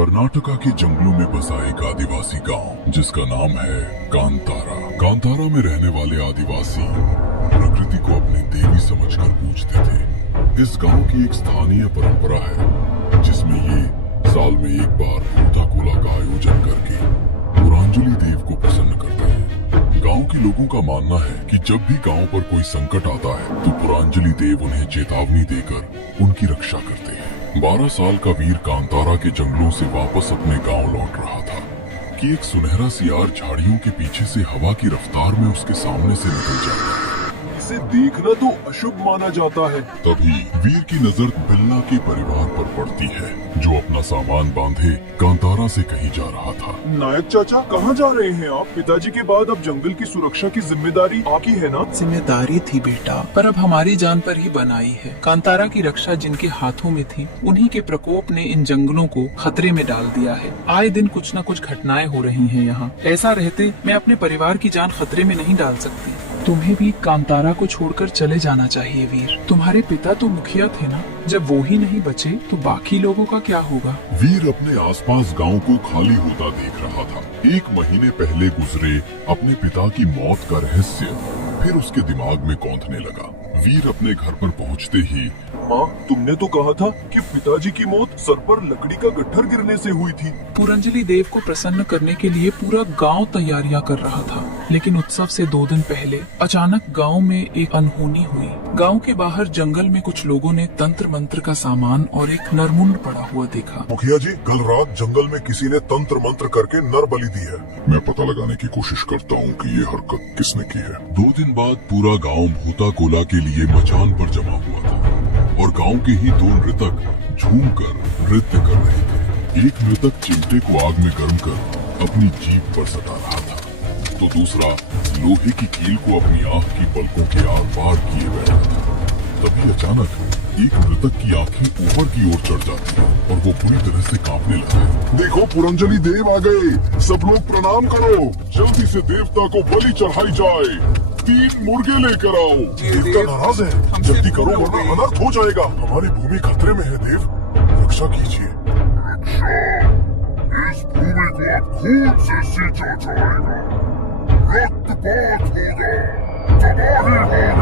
कर्नाटका के जंगलों में बसा एक आदिवासी गांव जिसका नाम है कांतारा। कांतारा में रहने वाले आदिवासी प्रकृति को अपनी देवी समझकर पूजते थे। इस गांव की एक स्थानीय परंपरा है जिसमें ये साल में एक बार भूताकोला का आयोजन करके पुरांजलि देव को प्रसन्न करते हैं। गांव के लोगों का मानना है कि जब भी गांव पर कोई संकट आता है तो पुरांजलि देव उन्हें चेतावनी देकर उनकी रक्षा करते हैं। 12 साल का वीर कांतारा के जंगलों से वापस अपने गांव लौट रहा था कि एक सुनहरा सियार झाड़ियों के पीछे से हवा की रफ्तार में उसके सामने से निकल जाता है। इसे देखना तो अशुभ माना जाता है। तभी वीर की नजर बिल्ला के परिवार पर पड़ती है जो अपना सामान बांधे कांतारा से कहीं जा रहा था। नायक चाचा, कहाँ जा रहे हैं आप? पिताजी के बाद अब जंगल की सुरक्षा की जिम्मेदारी आपकी है ना? जिम्मेदारी थी बेटा, पर अब हमारी जान पर ही बनाई है। कांतारा की रक्षा जिनके हाथों में थी, उन्हीं के प्रकोप ने इन जंगलों को खतरे में डाल दिया है। आए दिन कुछ न कुछ घटनाएं हो रही हैं यहाँ। ऐसा रहते मैं अपने परिवार की जान खतरे में नहीं डाल सकती। तुम्हें भी कांतारा को छोड़कर चले जाना चाहिए वीर। तुम्हारे पिता तो मुखिया थे ना, जब वो ही नहीं बचे तो बाकी लोगों का क्या होगा? वीर अपने आसपास गांव को खाली होता देख रहा था। 1 महीने पहले गुजरे अपने पिता की मौत का रहस्य फिर उसके दिमाग में कौंधने लगा। वीर अपने घर पर पहुंचते ही, माँ, तुमने तो कहा था कि पिताजी की मौत सर पर लकड़ी का गट्ठर गिरने से हुई थी। पुरंजलि देव को प्रसन्न करने के लिए पूरा गांव तैयारियां कर रहा था, लेकिन उत्सव से 2 दिन पहले अचानक गांव में एक अनहोनी हुई। गांव के बाहर जंगल में कुछ लोगों ने तंत्र मंत्र का सामान और एक नरमुंड पड़ा हुआ देखा। मुखिया जी, कल रात जंगल में किसी ने तंत्र मंत्र करके नर बलि दी है। मैं पता लगाने की कोशिश करता हूँ कि ये हरकत किसने की है। 2 दिन बाद पूरा गांव भूताकोला के लिए मचान पर जमा हुआ था और गांव के ही 2 नृतक झूमकर नृत्य कर रहे थे। एक नृतक चिमटे को आग में गर्म कर अपनी जीभ पर सटा रहा था, तो दूसरा लोहे की कील को अपनी आंख की पलकों के आर पार किए बैठा था। तभी अचानक एक नृतक की आंखें ऊपर की ओर चढ़ जाती है और वो पूरी तरह से कांपने लगता है। देखो, पुरंजलि देव आ गए। सब लोग प्रणाम करो। जल्दी से देवता को बलि चढ़ाई जाए। 3 मुर्गे लेकर आओ। देवता नाराज है, जल्दी करो वरना अनर्थ हो जाएगा। हमारी भूमि खतरे में है देव, रक्षा कीजिए। इस भूमि को अब खून से सींचा जाएगा, रक्तपात होगा, तबाही होगी।